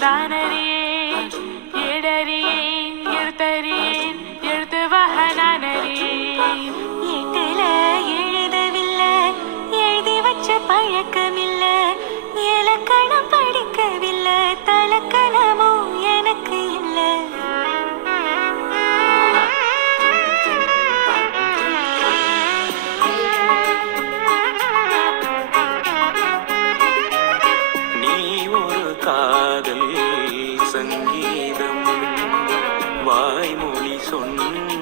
Bannerie. சொன்ன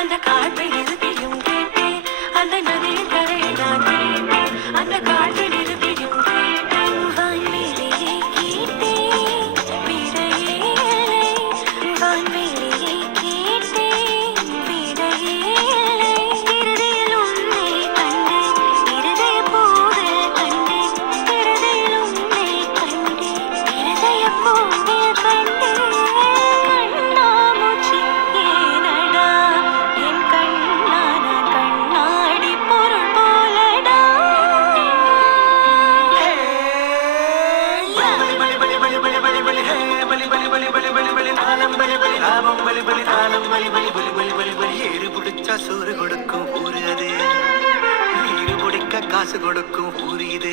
வந்த காற்று எழுதியும் பலிதானம் பலி பலி பலி பலி பலி பலி ஏறு பிடிச்சா சோறு கொடுக்கும் ஊரு அது. நீரு பிடிக்க காசு கொடுக்கும் ஊரு இது.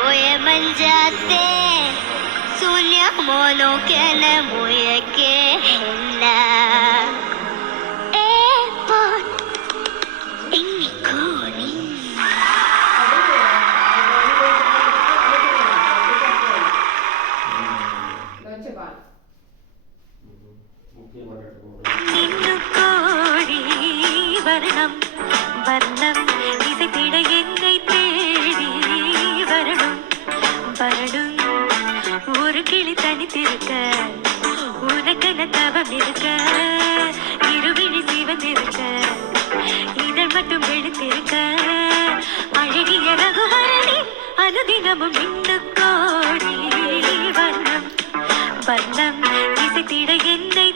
मोय बन जाते। सुनिया मोनो के न मोय के அனுதினமும் மின்னு கோடி வண்ணம். வர்ணம் இசைத்திட என்னை